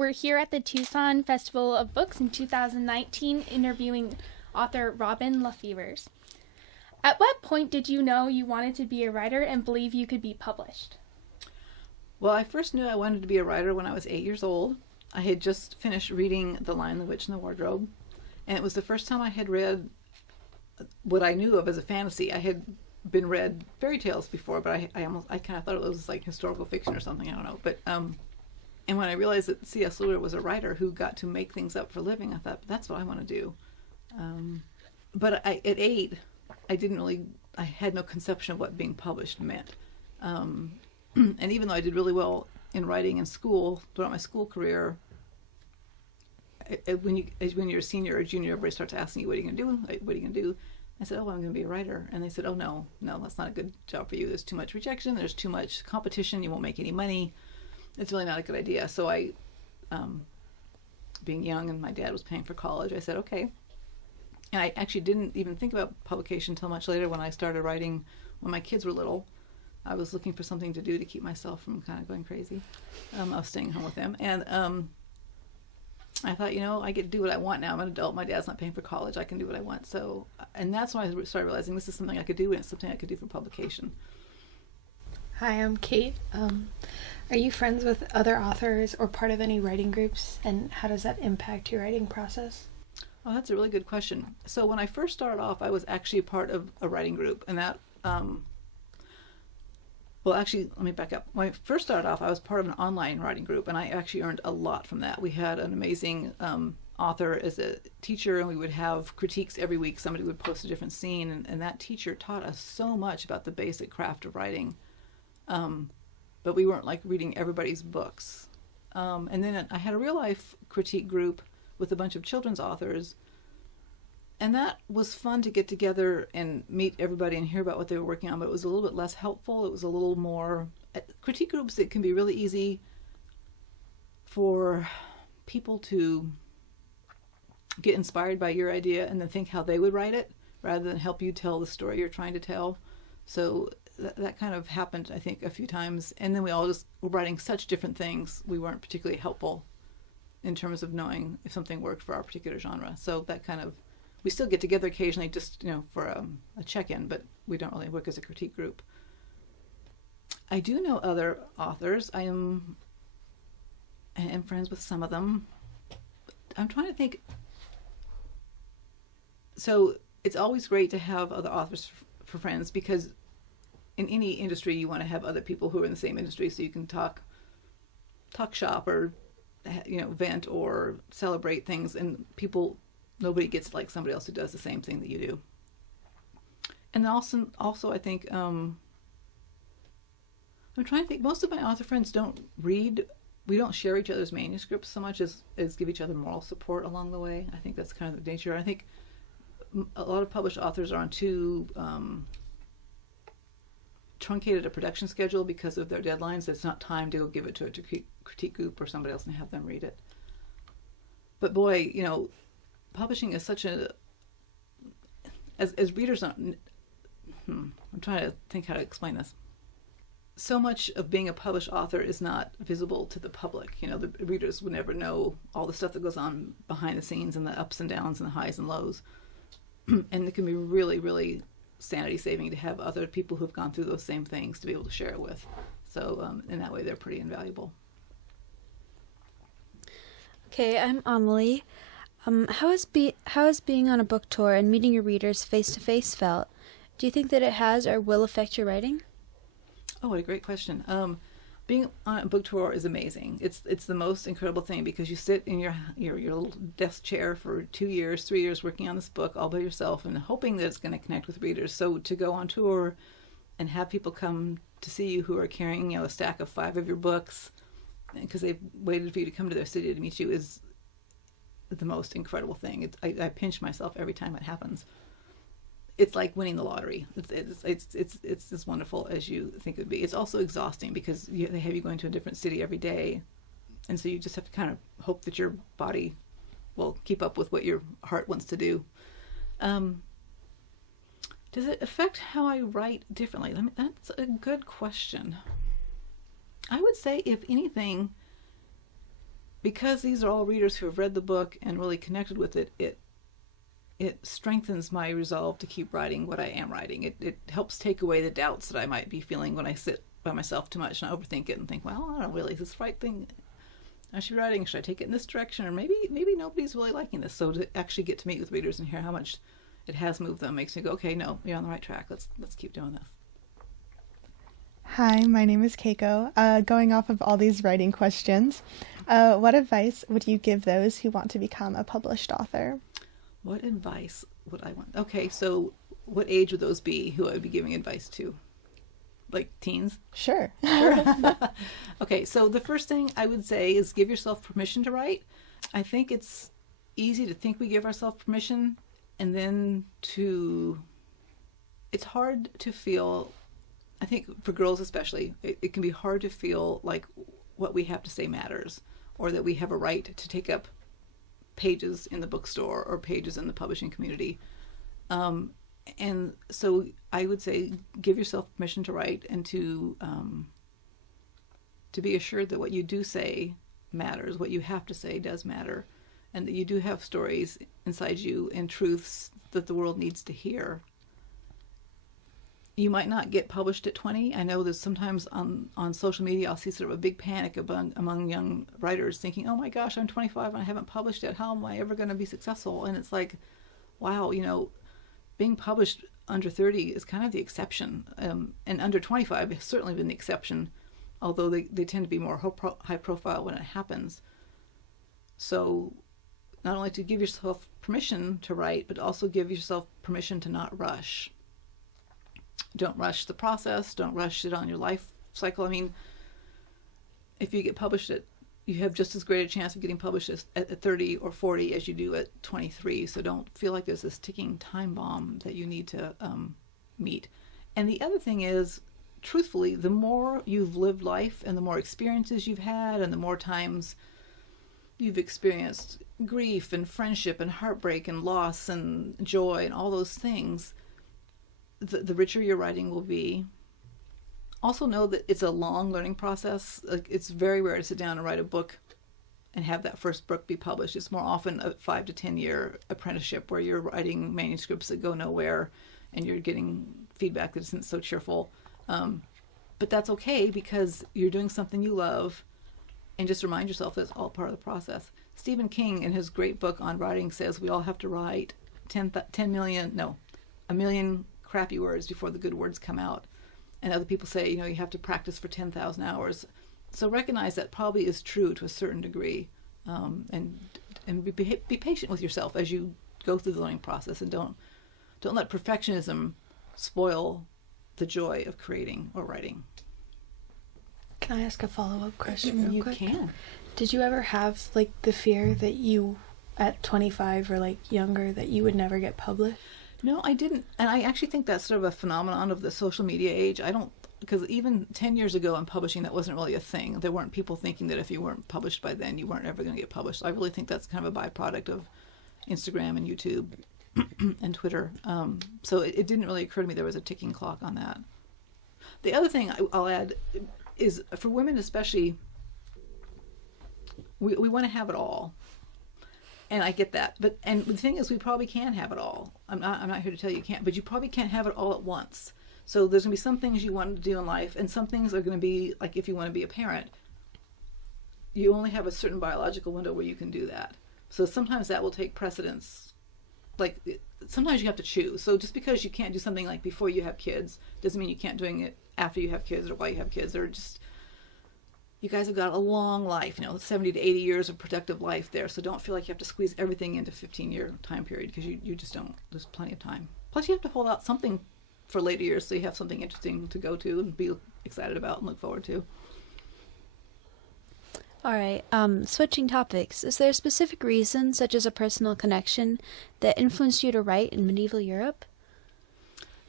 We're here at the Tucson Festival of Books in 2019 interviewing author Robin LaFevers. At what point did you know you wanted to be a writer and believe you could be published? Well, I first knew I wanted to be a writer when I was 8 years old. I had just finished reading The Lion, the Witch, and the Wardrobe, and it was the first time I had read what I knew of as a fantasy. I had been read fairy tales before, but I kind of thought it was like historical fiction or something. I don't know. But and when I realized that C.S. Lewis was a writer who got to make things up for a living, I thought that's what I want to do. But at 8, I had no conception of what being published meant. And even though I did really well in writing in school throughout my school career, when you're a senior or junior, everybody starts asking you, "What are you going to do? What are you going to do?" I said, "Oh, I'm going to be a writer." And they said, "Oh, no, that's not a good job for you. There's too much rejection. There's too much competition. You won't make any money. It's really not a good idea." So I, being young and my dad was paying for college, I said, okay. And I actually didn't even think about publication until much later when I started writing when my kids were little. I was looking for something to do to keep myself from kind of going crazy. I was staying home with them. And I thought, I get to do what I want now. I'm an adult. My dad's not paying for college. I can do what I want. So, and that's when I started realizing this is something I could do, and it's something I could do for publication. Hi, I'm Kate. Are you friends with other authors or part of any writing groups, and how does that impact your writing process? Oh, that's a really good question. So when I first started off, I was actually part of a writing group, and that, well, actually, let me back up. When I first started off, I was part of an online writing group, and I actually earned a lot from that. We had an amazing author as a teacher, and we would have critiques every week. Somebody would post a different scene, and that teacher taught us so much about the basic craft of writing. But we weren't like reading everybody's books. And then I had a real life critique group with a bunch of children's authors, and that was fun to get together and meet everybody and hear about what they were working on, but it was a little bit less helpful. It was a little more, critique groups, it can be really easy for people to get inspired by your idea and then think how they would write it rather than help you tell the story you're trying to tell. So that kind of happened, I think, a few times. And then we all just were writing such different things, we weren't particularly helpful in terms of knowing if something worked for our particular genre. So that kind of, we still get together occasionally just, for a check-in, but we don't really work as a critique group. I do know other authors. I am friends with some of them. I'm trying to think. So it's always great to have other authors for friends, because in any industry you want to have other people who are in the same industry so you can talk shop or vent or celebrate things, and nobody gets like somebody else who does the same thing that you do. And also I think I'm trying to think, most of my author friends don't read. We don't share each other's manuscripts so much as give each other moral support along the way. I think that's kind of the nature. I think a lot of published authors are on too truncated a production schedule because of their deadlines. It's not time to go give it to a critique group or somebody else and have them read it. But boy, publishing is such as readers don't, I'm trying to think how to explain this. So much of being a published author is not visible to the public. The readers would never know all the stuff that goes on behind the scenes and the ups and downs and the highs and lows. And it can be really, really sanity saving to have other people who've gone through those same things to be able to share it with. So in that way, they're pretty invaluable. Okay, I'm Amelie. How is being on a book tour and meeting your readers face-to-face felt? Do you think that it has or will affect your writing? Oh, what a great question. Being on a book tour is amazing. It's the most incredible thing, because you sit in your little desk chair for 2 years, 3 years working on this book all by yourself and hoping that it's going to connect with readers. So to go on tour and have people come to see you who are carrying a stack of 5 of your books because they've waited for you to come to their city to meet you is the most incredible thing. I pinch myself every time it happens. It's like winning the lottery. It's as wonderful as you think it would be. It's also exhausting because they have you going to a different city every day, and so you just have to kind of hope that your body will keep up with what your heart wants to do. Does it affect how I write differently? I mean, that's a good question. I would say, if anything, because these are all readers who have read the book and really connected with it, it strengthens my resolve to keep writing what I am writing. It helps take away the doubts that I might be feeling when I sit by myself too much and I overthink it and think, well, I don't really, is this the right thing I should be writing? Should I take it in this direction? Or maybe nobody's really liking this. So to actually get to meet with readers and hear how much it has moved them makes me go, okay, no, you're on the right track. Let's keep doing this. Hi, my name is Keiko. Going off of all these writing questions, what advice would you give those who want to become a published author? What advice would I want? Okay, so what age would those be who I would be giving advice to? Like teens? Sure. Okay, so the first thing I would say is give yourself permission to write. I think it's easy to think we give ourselves permission, and then it's hard to feel, I think for girls especially, it can be hard to feel like what we have to say matters, or that we have a right to take up pages in the bookstore or pages in the publishing community. And so I would say give yourself permission to write and to be assured that what you do say matters, what you have to say does matter, and that you do have stories inside you and truths that the world needs to hear. You might not get published at 20. I know there's sometimes on social media I'll see sort of a big panic among young writers thinking, oh my gosh, I'm 25 and I haven't published yet. How am I ever going to be successful? And it's like, wow, being published under 30 is kind of the exception. And under 25 has certainly been the exception, although they tend to be more high profile when it happens. So not only to give yourself permission to write, but also give yourself permission to not rush. Don't rush the process. Don't rush it on your life cycle. I mean, if you get published you have just as great a chance of getting published at 30 or 40 as you do at 23. So don't feel like there's this ticking time bomb that you need to meet. And the other thing is, truthfully, the more you've lived life and the more experiences you've had and the more times you've experienced grief and friendship and heartbreak and loss and joy and all those things, the richer your writing will be. Also know that it's a long learning process. Like, it's very rare to sit down and write a book and have that first book be published. It's more often a 5 to 10 year apprenticeship where you're writing manuscripts that go nowhere and you're getting feedback that isn't so cheerful. But that's okay because you're doing something you love, and just remind yourself that it's all part of the process. Stephen King, in his great book on writing, says we all have to write a million crappy words before the good words come out. And other people say, you have to practice for 10,000 hours. So recognize that probably is true to a certain degree, and be patient with yourself as you go through the learning process, and don't let perfectionism spoil the joy of creating or writing. Can I ask a follow-up question real quick? You can. Did you ever have the fear that you, at 25 or younger, that you would never get published? No, I didn't. And I actually think that's sort of a phenomenon of the social media age. Because even 10 years ago in publishing, that wasn't really a thing. There weren't people thinking that if you weren't published by then, you weren't ever going to get published. I really think that's kind of a byproduct of Instagram and YouTube and Twitter. So it didn't really occur to me there was a ticking clock on that. The other thing I'll add is, for women especially, we want to have it all. And I get that, and the thing is, we probably can have it all. I'm not here to tell you can't, but you probably can't have it all at once. So there's going to be some things you want to do in life, and some things are going to be, like if you want to be a parent, you only have a certain biological window where you can do that. So sometimes that will take precedence. Sometimes you have to choose. So just because you can't do something before you have kids doesn't mean you can't doing it after you have kids or while you have kids, or just, you guys have got a long life, 70 to 80 years of productive life there. So don't feel like you have to squeeze everything into a 15-year time period, because you just don't. There's plenty of time. Plus, you have to hold out something for later years so you have something interesting to go to and be excited about and look forward to. All right, switching topics. Is there a specific reason, such as a personal connection, that influenced you to write in medieval Europe?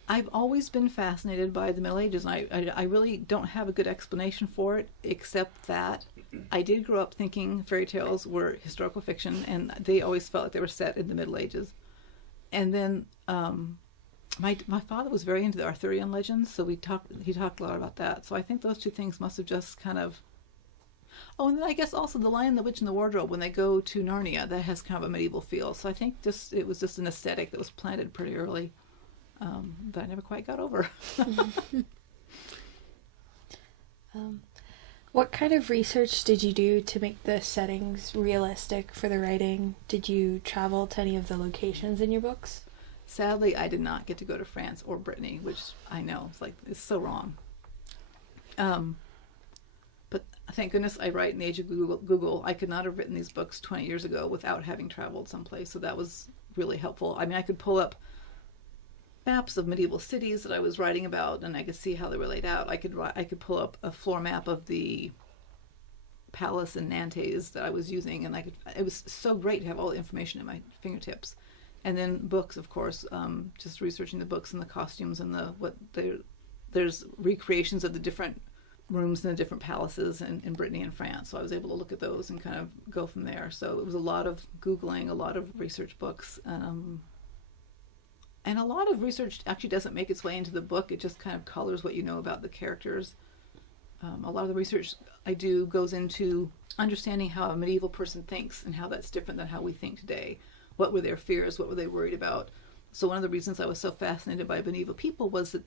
I've always been fascinated by the Middle Ages, and I really don't have a good explanation for it, except that I did grow up thinking fairy tales were historical fiction, and they always felt like they were set in the Middle Ages. And then my father was very into the Arthurian legends, so he talked a lot about that. So I think those two things must have just kind of, Oh, and then I guess also The Lion, the Witch, and the Wardrobe, when they go to Narnia, that has kind of a medieval feel. So I think it was just an aesthetic that was planted pretty early that I never quite got over. What kind of research did you do to make the settings realistic for the writing? Did you travel to any of the locations in your books? Sadly, I did not get to go to France or Brittany, which I know it's so wrong. But thank goodness I write in the age of Google. I could not have written these books 20 years ago without having traveled someplace, so that was really helpful. I mean, I could pull up maps of medieval cities that I was writing about, and I could see how they were laid out. I could pull up a floor map of the palace in Nantes that I was using, and it was so great to have all the information at my fingertips. And then books, of course, just researching the books and the costumes and there's recreations of the different rooms in the different palaces in Brittany and France. So I was able to look at those and kind of go from there. So it was a lot of Googling, a lot of research books, and a lot of research actually doesn't make its way into the book. It just kind of colors what you know about the characters. A lot of the research I do goes into understanding how a medieval person thinks and how that's different than how we think today. What were their fears? What were they worried about? So one of the reasons I was so fascinated by medieval people was that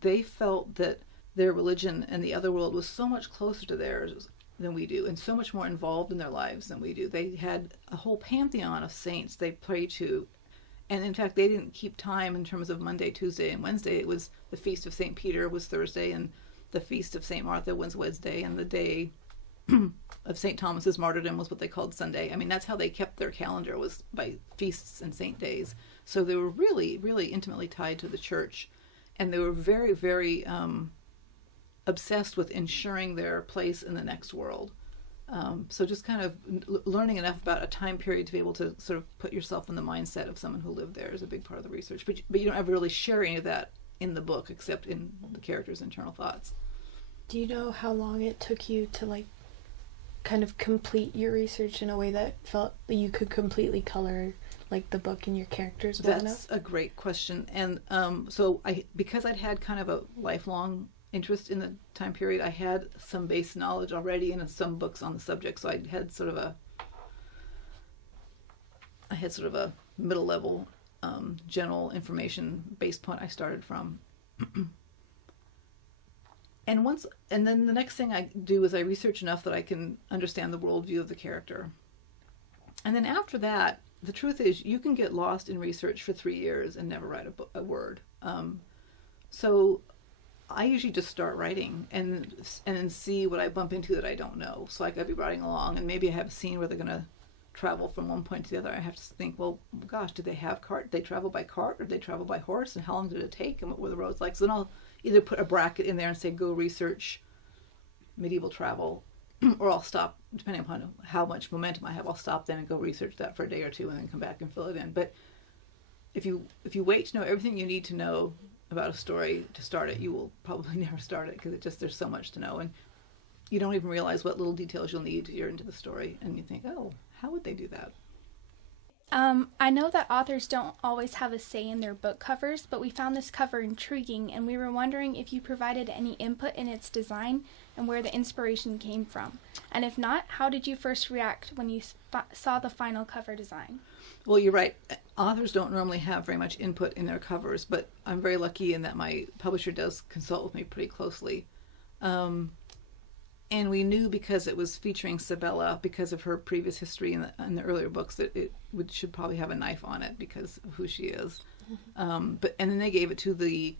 they felt that their religion and the other world was so much closer to theirs than we do, and so much more involved in their lives than we do. They had a whole pantheon of saints they prayed to. And in fact, they didn't keep time in terms of Monday, Tuesday, and Wednesday. It was the Feast of St. Peter was Thursday, and the Feast of St. Martha was Wednesday, and the day of St. Thomas's martyrdom was what they called Sunday. I mean, that's how they kept their calendar, was by feasts and saint days. So they were really, really intimately tied to the church, and they were very, very obsessed with ensuring their place in the next world. So just kind of learning enough about a time period to be able to sort of put yourself in the mindset of someone who lived there is a big part of the research. But you don't ever really share any of that in the book except in the characters' internal thoughts. Do you know how long it took you to kind of complete your research in a way that felt that you could completely color the book and your characters well enough? That's a great question. And because I'd had kind of a lifelong interest in the time period, I had some base knowledge already and some books on the subject, so I had sort of a middle level general information base point I started from. And then the next thing I do is I research enough that I can understand the worldview of the character. And then after that, the truth is you can get lost in research for 3 years and never write a word. So I usually just start writing and then see what I bump into that I don't know. So I could be writing along, and maybe I have a scene where they're going to travel from one point to the other. I have to think, well, gosh, did they have cart? Did they travel by cart, or did they travel by horse? And how long did it take? And what were the roads like? So then I'll either put a bracket in there and say, go research medieval travel, or I'll stop, depending upon how much momentum I have, I'll stop then and go research that for a day or two and then come back and fill it in. But if you wait to know everything you need to know about a story to start it, you will probably never start it, because there's so much to know, and you don't even realize what little details you'll need to get into the story, and you think, oh, how would they do that? I know that authors don't always have a say in their book covers, but we found this cover intriguing, and we were wondering if you provided any input in its design and where the inspiration came from. And if not, how did you first react when you saw the final cover design? Well, you're right. Authors don't normally have very much input in their covers, but I'm very lucky in that my publisher does consult with me pretty closely. And we knew, because it was featuring Sabella, because of her previous history in the earlier books, that it should probably have a knife on it because of who she is. And then they gave it to the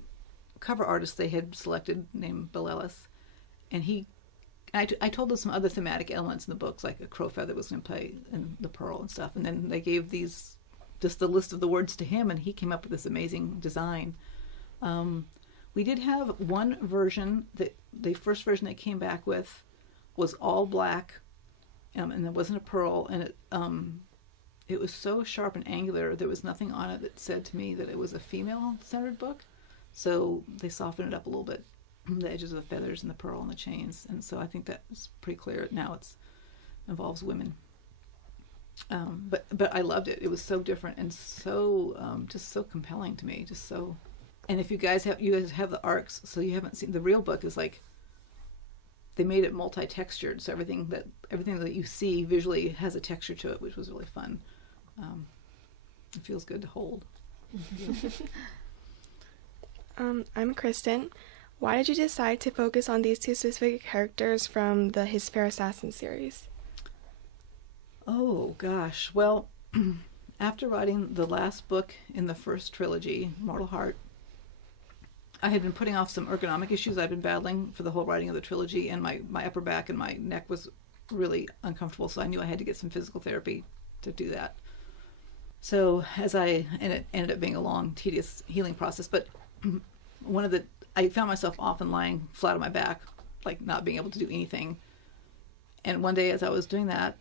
cover artist they had selected, named Belelis, and I told them some other thematic elements in the books, like a crow feather was going to play and the pearl and stuff. And then they gave just the list of the words to him, and he came up with this amazing design. We did have one version, the first version they came back with was all black, and there wasn't a pearl, and it was so sharp and angular, there was nothing on it that said to me that it was a female-centered book. So they softened it up a little bit, the edges of the feathers and the pearl and the chains, and so I think that's pretty clear now. It involves women. But I loved it. It was so different and so just so compelling to me, just so. And if you guys have the arcs, so you haven't seen the real book, is like they made it multi-textured, so everything that you see visually has a texture to it, which was really fun. It feels good to hold. I'm Kristen. Why did you decide to focus on these two specific characters from the His Fair Assassin series? Oh, gosh. Well, after writing the last book in the first trilogy, Mortal Heart, I had been putting off some ergonomic issues I'd been battling for the whole writing of the trilogy, and my upper back and my neck was really uncomfortable, so I knew I had to get some physical therapy to do that. So and it ended up being a long, tedious healing process, but I found myself often lying flat on my back, like not being able to do anything. And one day as I was doing that,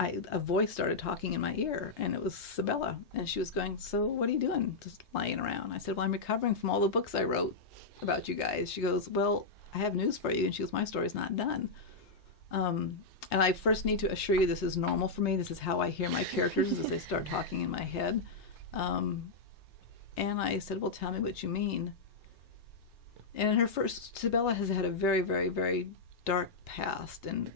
a voice started talking in my ear, and it was Sabella. And she was going, "So what are you doing, just lying around?" I said, "Well, I'm recovering from all the books I wrote about you guys." She goes, "Well, I have news for you." And she goes, "My story's not done. And I first need to assure you this is normal for me. This is how I hear my characters as they start talking in my head." And I said, "Well, tell me what you mean." And Sabella has had a very, very, very dark past. And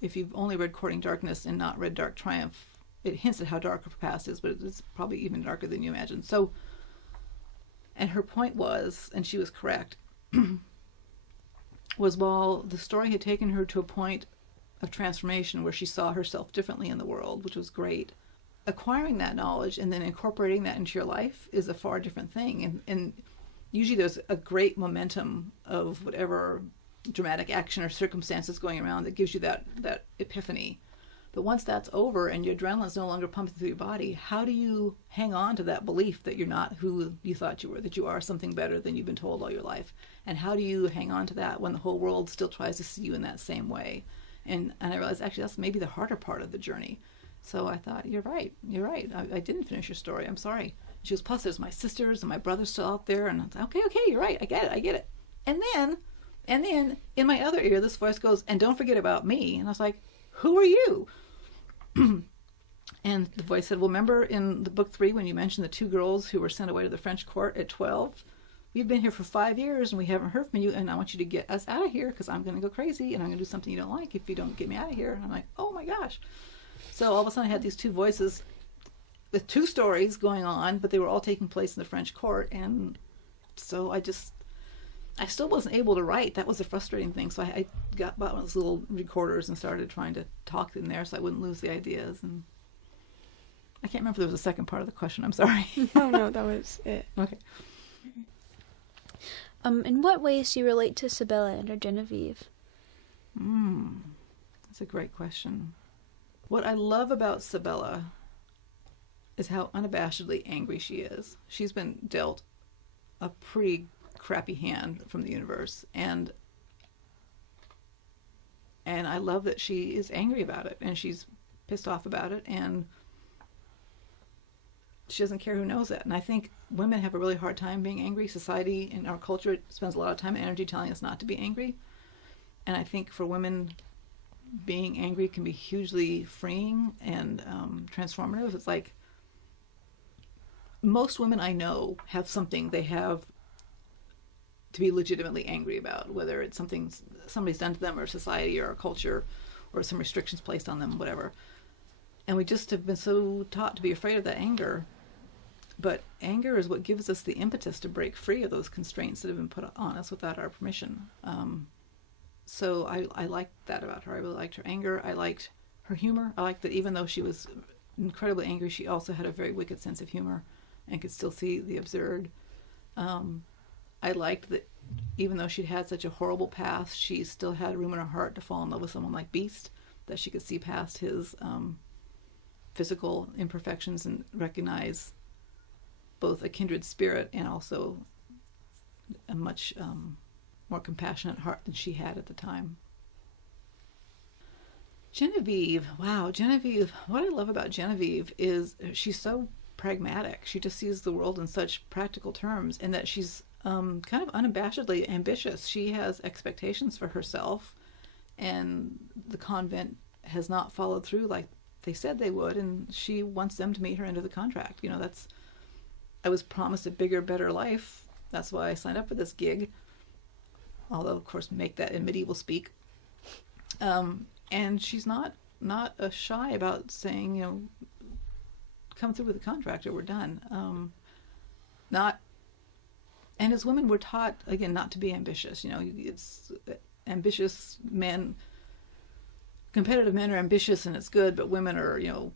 if you've only read Courting Darkness and not read Dark Triumph, it hints at how dark her past is, but it's probably even darker than you imagine. So, and her point was, and she was correct, was while the story had taken her to a point of transformation where she saw herself differently in the world, which was great, acquiring that knowledge and then incorporating that into your life is a far different thing. And usually there's a great momentum of whatever dramatic action or circumstances going around that gives you that epiphany. But once that's over and your adrenaline's no longer pumping through your body, how do you hang on to that belief that you're not who you thought you were, that you are something better than you've been told all your life? And how do you hang on to that when the whole world still tries to see you in that same way? And I realized actually that's maybe the harder part of the journey. So I thought, you're right. I didn't finish your story. I'm sorry. She goes, plus there's my sisters and my brother's still out there. And I thought, okay, you're right. I get it. And then in my other ear, this voice goes, and don't forget about me. And I was like, who are you? And the voice said, well, remember in the book 3 when you mentioned the 2 girls who were sent away to the French court at 12? We've been here for 5 years and we haven't heard from you, and I want you to get us out of here because I'm going to go crazy and I'm going to do something you don't like if you don't get me out of here. And I'm like, oh my gosh. So all of a sudden I had these 2 voices with 2 stories going on, but they were all taking place in the French court. And so I still wasn't able to write. That was a frustrating thing. So I bought one of those little recorders and started trying to talk in there so I wouldn't lose the ideas. And I can't remember if there was a second part of the question. I'm sorry. Oh, no, that was it. Okay. In what ways do you relate to Sabella and or Genevieve? That's a great question. What I love about Sabella is how unabashedly angry she is. She's been dealt a pretty crappy hand from the universe, and I love that she is angry about it and she's pissed off about it, and she doesn't care who knows it. And I think women have a really hard time being angry. Society and our culture spends a lot of time and energy telling us not to be angry, and I think for women being angry can be hugely freeing and transformative. It's like most women I know have something they have to be legitimately angry about, whether it's something somebody's done to them or society or our culture or some restrictions placed on them, whatever. And we just have been so taught to be afraid of that anger. But anger is what gives us the impetus to break free of those constraints that have been put on us without our permission. So I liked that about her. I really liked her anger. I liked her humor. I liked that even though she was incredibly angry, she also had a very wicked sense of humor and could still see the absurd. I liked that even though she'd had such a horrible past, she still had room in her heart to fall in love with someone like Beast, that she could see past his physical imperfections and recognize both a kindred spirit and also a much more compassionate heart than she had at the time. Genevieve, wow, Genevieve, what I love about Genevieve is she's so pragmatic. She just sees the world in such practical terms, and that she's kind of unabashedly ambitious. She has expectations for herself, and the convent has not followed through like they said they would, and she wants them to meet her end of the contract. You know, I was promised a bigger, better life. That's why I signed up for this gig. although of course make that in medieval speak. And she's not shy about saying, you know, come through with a contract or we're done. And as women, we're taught, again, not to be ambitious. You know, it's ambitious men, competitive men are ambitious and it's good, but women are, you know,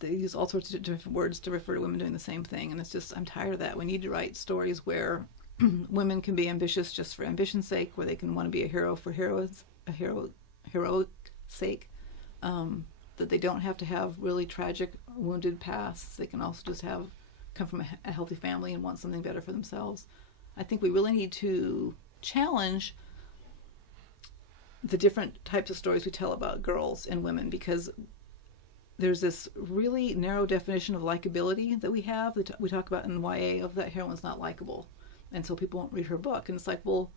they use all sorts of different words to refer to women doing the same thing. And it's just, I'm tired of that. We need to write stories where women can be ambitious just for ambition's sake, where they can want to be a hero for heroic sake, that they don't have to have really tragic, wounded pasts. They can also just come from a healthy family and want something better for themselves. I think we really need to challenge the different types of stories we tell about girls and women, because there's this really narrow definition of likability that we have. We talk about in YA of that heroine's not likable, and so people won't read her book. And it's like, well,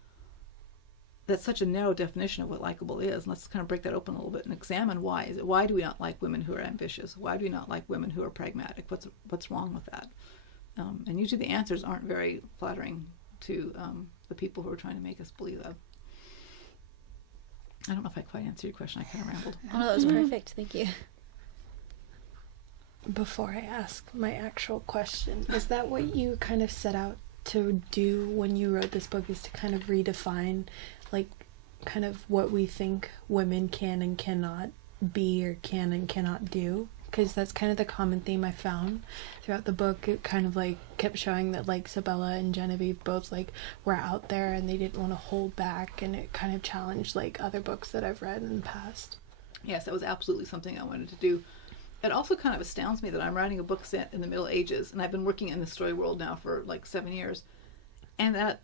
that's such a narrow definition of what likable is. And let's kind of break that open a little bit and examine why. Is it, why do we not like women who are ambitious? Why do we not like women who are pragmatic? What's wrong with that? And usually the answers aren't very flattering to the people who are trying to make us believe that. I don't know if I quite answered your question. I kind of rambled. Oh, no, that was perfect. Thank you. Before I ask my actual question, is that what you kind of set out to do when you wrote this book, is to kind of redefine, like, kind of what we think women can and cannot be, or can and cannot do? Because that's kind of the common theme I found throughout the book. It kind of, like, kept showing that, like, Sabella and Genevieve both, like, were out there and they didn't want to hold back, and it kind of challenged, like, other books that I've read in the past. Yes, that was absolutely something I wanted to do. It also kind of astounds me that I'm writing a book set in the Middle Ages, and I've been working in the story world now for like 7 years, and that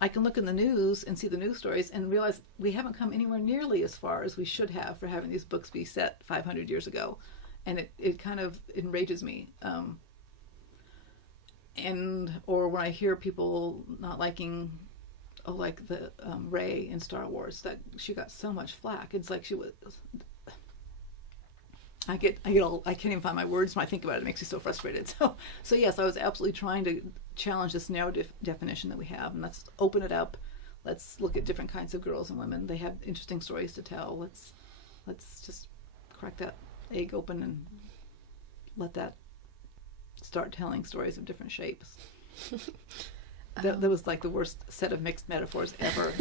I can look in the news and see the news stories and realize we haven't come anywhere nearly as far as we should have for having these books be set 500 years ago, and it kind of enrages me. Or when I hear people not liking, like the Rey in Star Wars, that she got so much flack. It's like she was. I can't even find my words when I think about it. It makes me so frustrated. So yes, I was absolutely trying to challenge this narrow definition that we have, and let's open it up. Let's look at different kinds of girls and women. They have interesting stories to tell. Let's just crack that egg open and let that start telling stories of different shapes. That was like the worst set of mixed metaphors ever.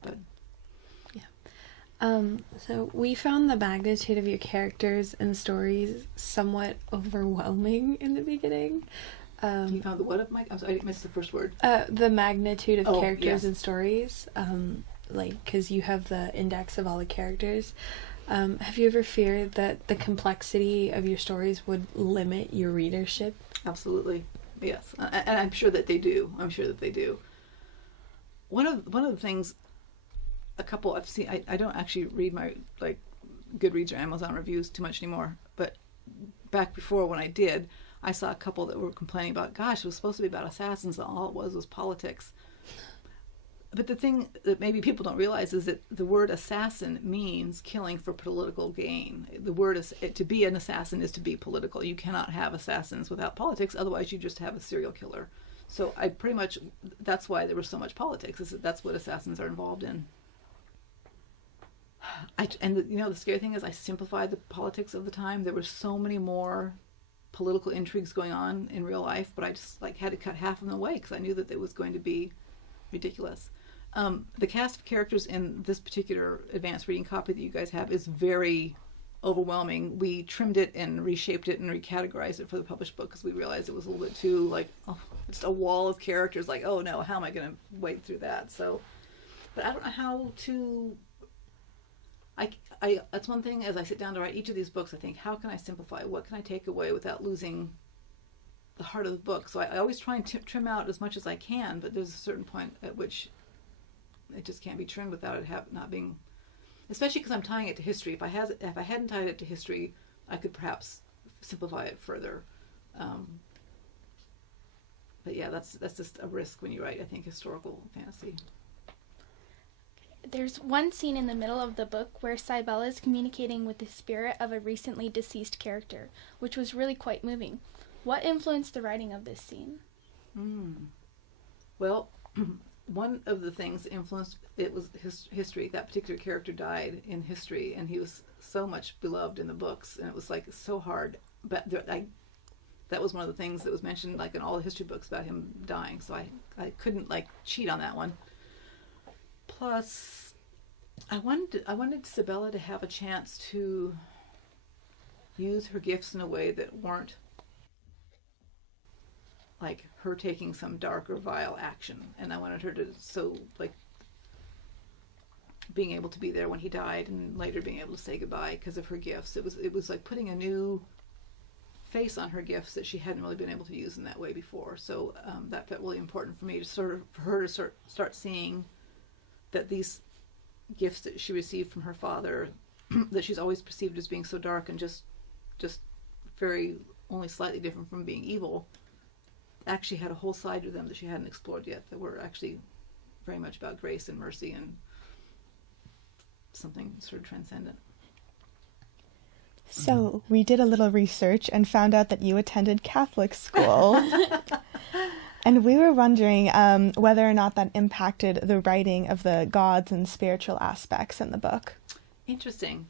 But so we found the magnitude of your characters and stories somewhat overwhelming in the beginning. You found the what of Mike? I'm sorry, I missed the first word. The magnitude of characters yes. and stories, because you have the index of all the characters. Have you ever feared that the complexity of your stories would limit your readership? Absolutely, yes, and I'm sure that they do. One of the things. A couple I've seen. I don't actually read my like Goodreads or Amazon reviews too much anymore. But back before, when I did, I saw a couple that were complaining about, gosh, it was supposed to be about assassins, and all it was politics. But the thing that maybe people don't realize is that the word assassin means killing for political gain. The word is, to be an assassin is to be political. You cannot have assassins without politics. Otherwise, you just have a serial killer. So I pretty much, that's why there was so much politics. That's what assassins are involved in. The scary thing is I simplified the politics of the time. There were so many more political intrigues going on in real life, but I just had to cut half of them away because I knew that it was going to be ridiculous. The cast of characters in this particular advanced reading copy that you guys have is very overwhelming. We trimmed it and reshaped it and recategorized it for the published book because we realized it was a little bit too just a wall of characters. Like, oh no, how am I going to wade through that? So, but I don't know how to. That's one thing. As I sit down to write each of these books, I think, how can I simplify? What can I take away without losing the heart of the book? So I always try and trim out as much as I can, but there's a certain point at which it just can't be trimmed without it not being. Especially because I'm tying it to history. If I hadn't tied it to history, I could perhaps simplify it further. But yeah, that's just a risk when you write, I think, historical fantasy. There's one scene in the middle of the book where Sabella is communicating with the spirit of a recently deceased character, which was really quite moving. What influenced the writing of this scene? Well, one of the things that influenced it was his history. That particular character died in history, and he was so much beloved in the books, and it was like so hard. But that was one of the things that was mentioned like in all the history books about him dying. So I couldn't like cheat on that one. Plus, I wanted Sabella to have a chance to use her gifts in a way that weren't like her taking some dark or vile action, and I wanted her to being able to be there when he died, and later being able to say goodbye because of her gifts. It was like putting a new face on her gifts that she hadn't really been able to use in that way before. So that felt really important for me to for her to start seeing that these gifts that she received from her father, that she's always perceived as being so dark and just very only slightly different from being evil, actually had a whole side to them that she hadn't explored yet, that were actually very much about grace and mercy and something sort of transcendent. So we did a little research and found out that you attended Catholic school. And we were wondering whether or not that impacted the writing of the gods and spiritual aspects in the book. Interesting.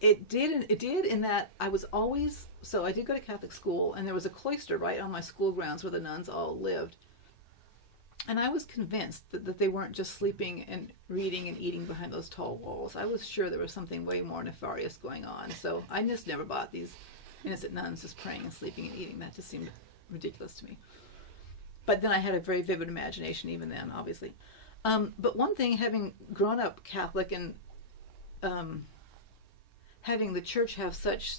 It did in that I was always, so I did go to Catholic school, and there was a cloister right on my school grounds where the nuns all lived. And I was convinced that they weren't just sleeping and reading and eating behind those tall walls. I was sure there was something way more nefarious going on. So I just never bought these innocent nuns just praying and sleeping and eating. That just seemed ridiculous to me. But then I had a very vivid imagination even then, obviously. But one thing, having grown up Catholic and having the church have such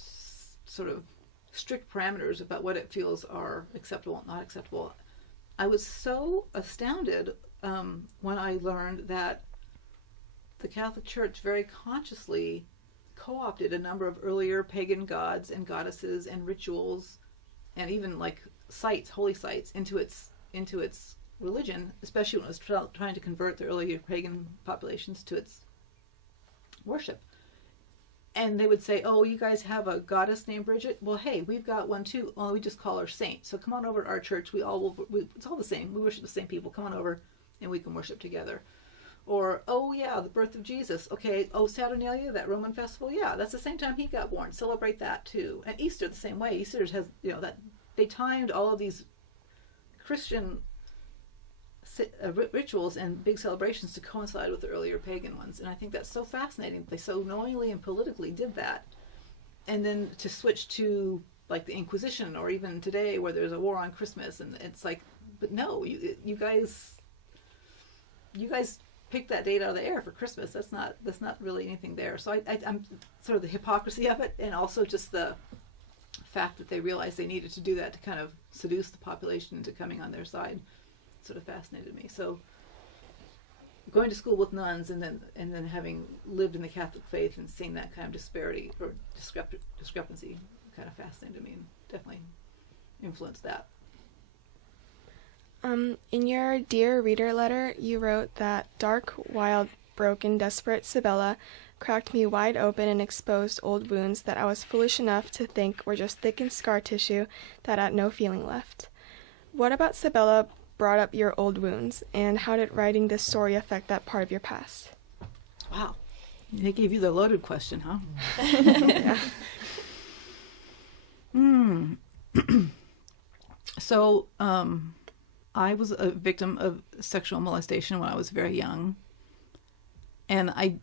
sort of strict parameters about what it feels are acceptable and not acceptable, I was so astounded when I learned that the Catholic Church very consciously co-opted a number of earlier pagan gods and goddesses and rituals and even like sites, holy sites, into its religion, especially when it was trying to convert the earlier pagan populations to its worship. And they would say, oh, you guys have a goddess named Bridget? Well, hey, we've got one too. Well, we just call her Saint. So come on over to our church. It's all the same. We worship the same people. Come on over and we can worship together. Or, oh yeah, the birth of Jesus. Okay, oh, Saturnalia, that Roman festival, yeah, that's the same time he got born. Celebrate that too. And Easter the same way. Easter has, that they timed all of these Christian rituals and big celebrations to coincide with the earlier pagan ones, and I think that's so fascinating. They so knowingly and politically did that, and then to switch to like the Inquisition, or even today where there's a war on Christmas, and it's like, but no, you guys picked that date out of the air for Christmas. That's not really anything there. So I'm sort of the hypocrisy of it, and also just the fact that they realized they needed to do that to kind of seduce the population into coming on their side sort of fascinated me. So going to school with nuns and then having lived in the Catholic faith and seeing that kind of disparity or discrepancy kind of fascinated me and definitely influenced that. In your Dear Reader letter, you wrote that dark, wild, broken, desperate Sabella cracked me wide open and exposed old wounds that I was foolish enough to think were just thickened scar tissue that had no feeling left. What about Sabella brought up your old wounds, and how did writing this story affect that part of your past? Wow. They gave you the loaded question, huh? Yeah. So, I was a victim of sexual molestation when I was very young. And I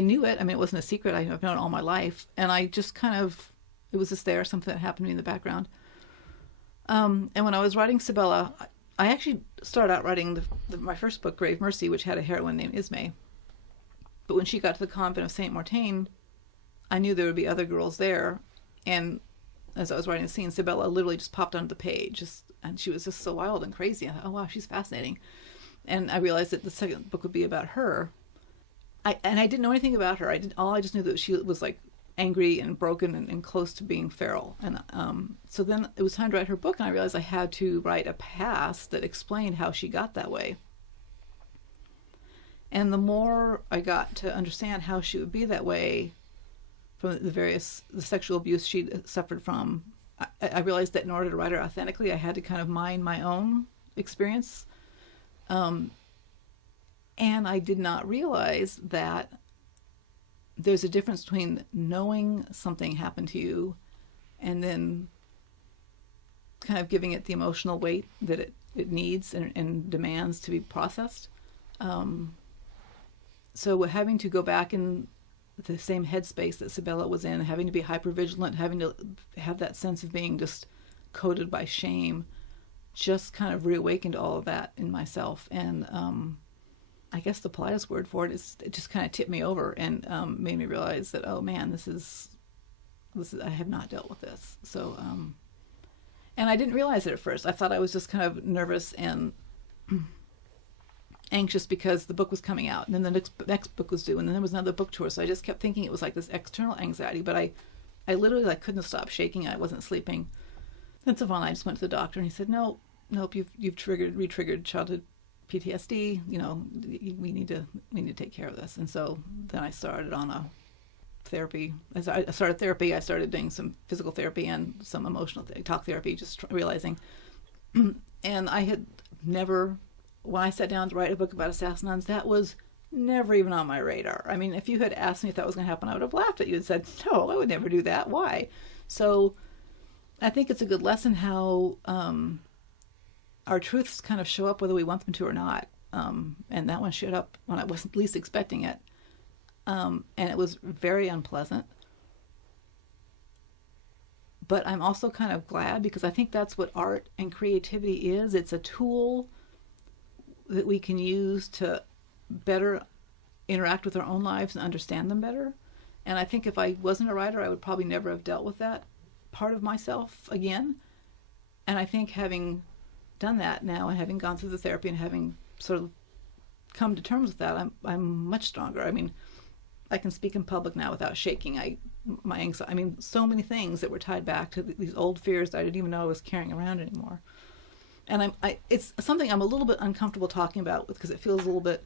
knew it. I mean, it wasn't a secret. I've known it all my life. And I just it was just there, something that happened to me in the background. And when I was writing Sabella, I actually started out writing my first book, Grave Mercy, which had a heroine named Ismay. But when she got to the convent of St. Martin, I knew there would be other girls there. And as I was writing the scene, Sabella literally just popped onto the page. And she was just so wild and crazy. I thought, oh, wow, she's fascinating. And I realized that the second book would be about her. I didn't know anything about her. I just knew that she was like angry and broken and close to being feral. And so then it was time to write her book, and I realized I had to write a past that explained how she got that way. And the more I got to understand how she would be that way from the sexual abuse she'd suffered from, I realized that in order to write her authentically, I had to kind of mine my own experience. And I did not realize that there's a difference between knowing something happened to you and then kind of giving it the emotional weight that it needs and demands to be processed. So having to go back in the same headspace that Sabella was in, having to be hypervigilant, having to have that sense of being just coated by shame, just kind of reawakened all of that in myself. And I guess the politest word for it is it just kind of tipped me over and made me realize that, oh man, this is I have not dealt with this. So, and I didn't realize it at first. I thought I was just kind of nervous and anxious because the book was coming out, and then the next book was due, and then there was another book tour. So I just kept thinking it was like this external anxiety, but I literally like couldn't stop shaking. I wasn't sleeping. And so finally I just went to the doctor, and he said, nope, you've re-triggered childhood PTSD. You know, we need to take care of this. And so then I started on a therapy. As I started therapy, I started doing some physical therapy and some emotional talk therapy, just realizing. And I had never, when I sat down to write a book about assassin nuns, that was never even on my radar. I mean, if you had asked me if that was going to happen, I would have laughed at you and said, no, I would never do that. Why? So I think it's a good lesson how our truths kind of show up whether we want them to or not. And that one showed up when I wasn't least expecting it. And it was very unpleasant. But I'm also kind of glad, because I think that's what art and creativity is. It's a tool that we can use to better interact with our own lives and understand them better. And I think if I wasn't a writer, I would probably never have dealt with that part of myself again. And I think having done that now and having gone through the therapy and having sort of come to terms with that, I'm much stronger. I mean, I can speak in public now without shaking. My anxiety, I mean, so many things that were tied back to these old fears that I didn't even know I was carrying around anymore. And it's something I'm a little bit uncomfortable talking about because it feels a little bit,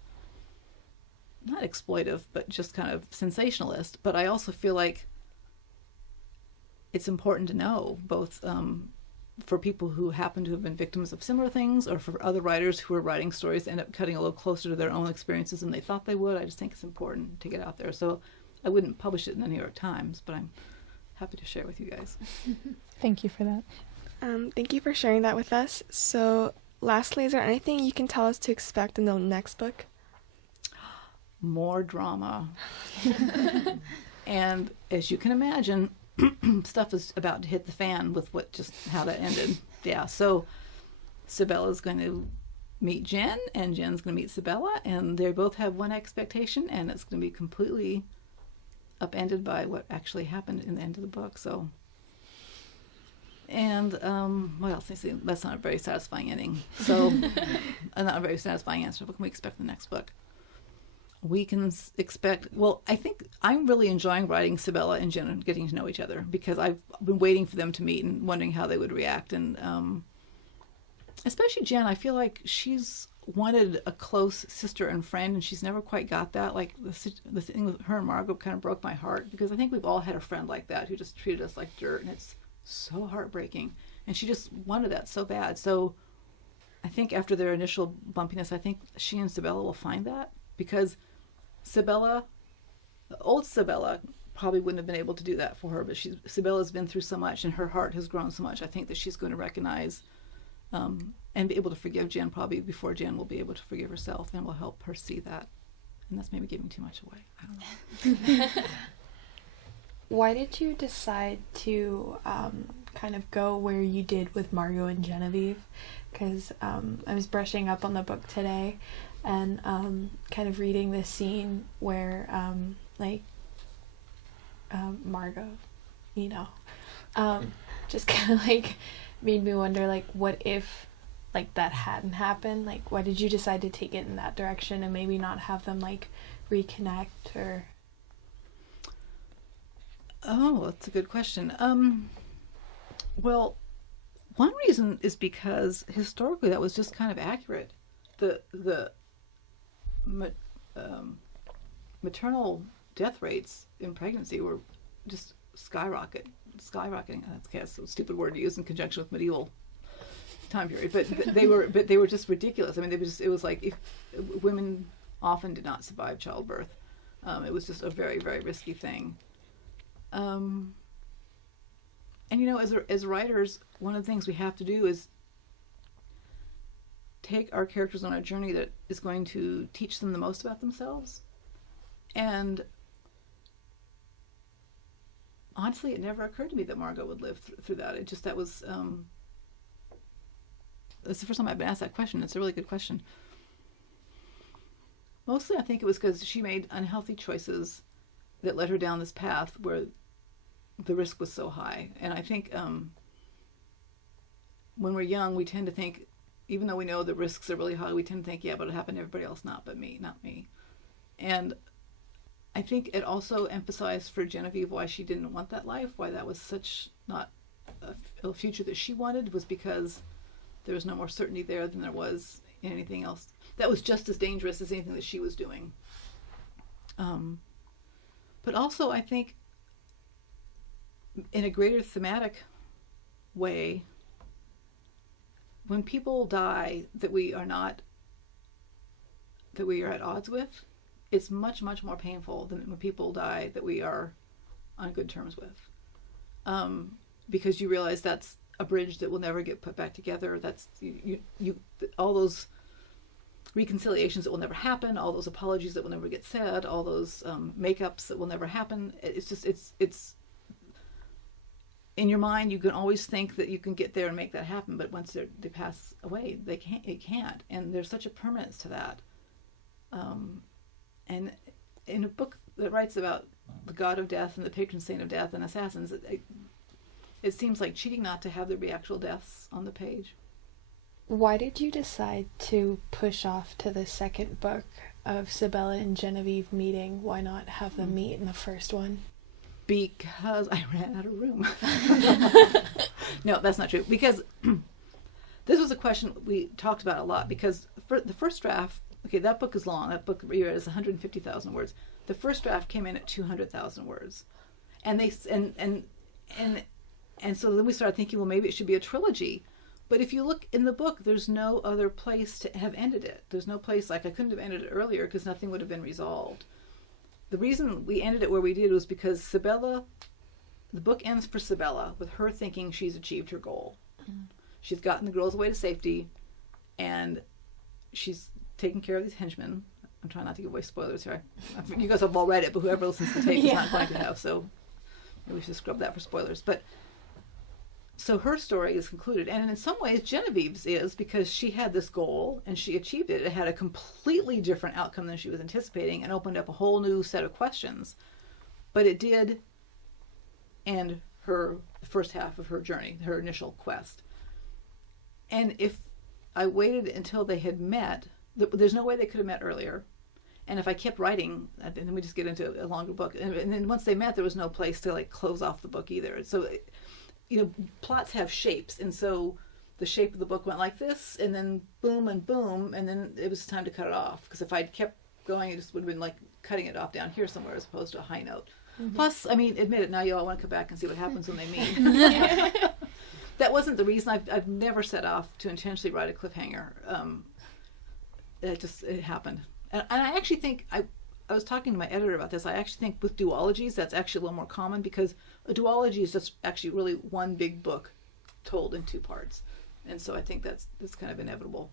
not exploitive, but just kind of sensationalist. But I also feel like it's important to know, both for people who happen to have been victims of similar things, or for other writers who are writing stories that end up cutting a little closer to their own experiences than they thought they would. I just think it's important to get out there. So I wouldn't publish it in the New York Times, but I'm happy to share with you guys. Thank you for that. Thank you for sharing that with us. So lastly, is there anything you can tell us to expect in the next book? More drama. And as you can imagine, stuff is about to hit the fan with how that ended. Yeah, so Sabella's going to meet Jen, and Jen's going to meet Sabella, and they both have one expectation, and it's going to be completely upended by what actually happened in the end of the book. So, and what else? That's not a very satisfying ending. So, not a very satisfying answer. What can we expect in the next book? We can expect, well, I think I'm really enjoying writing Sabella and Jen and getting to know each other, because I've been waiting for them to meet and wondering how they would react. And especially Jen, I feel like she's wanted a close sister and friend, and she's never quite got that. Like the thing with her and Margo kind of broke my heart, because I think we've all had a friend like that who just treated us like dirt, and it's so heartbreaking. And she just wanted that so bad. So I think after their initial bumpiness, I think she and Sabella will find that, because Sabella, old Sabella, probably wouldn't have been able to do that for her, but Sabella's been through so much, and her heart has grown so much. I think that she's going to recognize and be able to forgive Jen probably before Jen will be able to forgive herself, and will help her see that. And that's maybe giving too much away. I don't know. Why did you decide to kind of go where you did with Margo and Genevieve? Because I was brushing up on the book today, and kind of reading this scene where Margo, just kind of like made me wonder, like, what if like that hadn't happened? Like, why did you decide to take it in that direction and maybe not have them like reconnect? Or oh, that's a good question. Well, one reason is because historically that was just kind of accurate. The maternal death rates in pregnancy were just skyrocketing. That's a stupid word to use in conjunction with medieval time period, but they were just ridiculous. I mean, it was like if women often did not survive childbirth. It was just a very, very risky thing. And as writers, one of the things we have to do is take our characters on a journey that is going to teach them the most about themselves. And honestly, it never occurred to me that Margo would live through that. That's the first time I've been asked that question. It's a really good question. Mostly I think it was because she made unhealthy choices that led her down this path where the risk was so high. And I think when we're young, we tend to think, even though we know the risks are really high, we tend to think, yeah, but it happened to everybody else, not me. And I think it also emphasized for Genevieve why she didn't want that life, why that was such not a future that she wanted, was because there was no more certainty there than there was in anything else. That was just as dangerous as anything that she was doing. But also, I think, in a greater thematic way, when people die that we are at odds with, it's much, much more painful than when people die that we are on good terms with. Because you realize that's a bridge that will never get put back together. That's all those reconciliations that will never happen, all those apologies that will never get said, all those makeups that will never happen. It's in your mind, you can always think that you can get there and make that happen, but once they pass away, it can't. And there's such a permanence to that. And in a book that writes about the god of death and the patron saint of death and assassins, it seems like cheating not to have there be actual deaths on the page. Why did you decide to push off to the second book of Sabella and Genevieve meeting? Why not have them meet in the first one? Because I ran out of room. No, that's not true. Because this was a question we talked about a lot. Because for the first draft, okay, that book is long. That book is 150,000 words. The first draft came in at 200,000 words, and so then we started thinking, well, maybe it should be a trilogy. But if you look in the book, there's no other place to have ended it. There's no place, like I couldn't have ended it earlier because nothing would have been resolved. The reason we ended it where we did was because Sabella, the book ends for Sabella with her thinking she's achieved her goal. Mm. She's gotten the girls away to safety, and she's taking care of these henchmen. I'm trying not to give away spoilers here. You guys have all read it, but whoever listens to the tape is not going to have, so maybe we should scrub that for spoilers. But so her story is concluded, and in some ways Genevieve's is, because she had this goal and she achieved it. It had a completely different outcome than she was anticipating and opened up a whole new set of questions. But it did end her first half of her journey, her initial quest. And if I waited until they had met, there's no way they could have met earlier. And if I kept writing, then we just get into a longer book. And then once they met, there was no place to like close off the book either. So, plots have shapes, and so the shape of the book went like this, and then boom and boom, and then it was time to cut it off. Because if I'd kept going, it just would have been like cutting it off down here somewhere as opposed to a high note. Mm-hmm. Plus, I mean, admit it, now you all want to come back and see what happens when they meet. That wasn't the reason. I've never set off to intentionally write a cliffhanger. It happened. And I actually think, I was talking to my editor about this, I actually think with duologies, that's actually a little more common, because a duology is just actually really one big book told in two parts. And so I think that's kind of inevitable.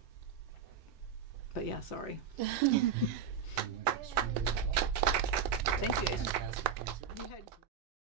But yeah, sorry. Thank you.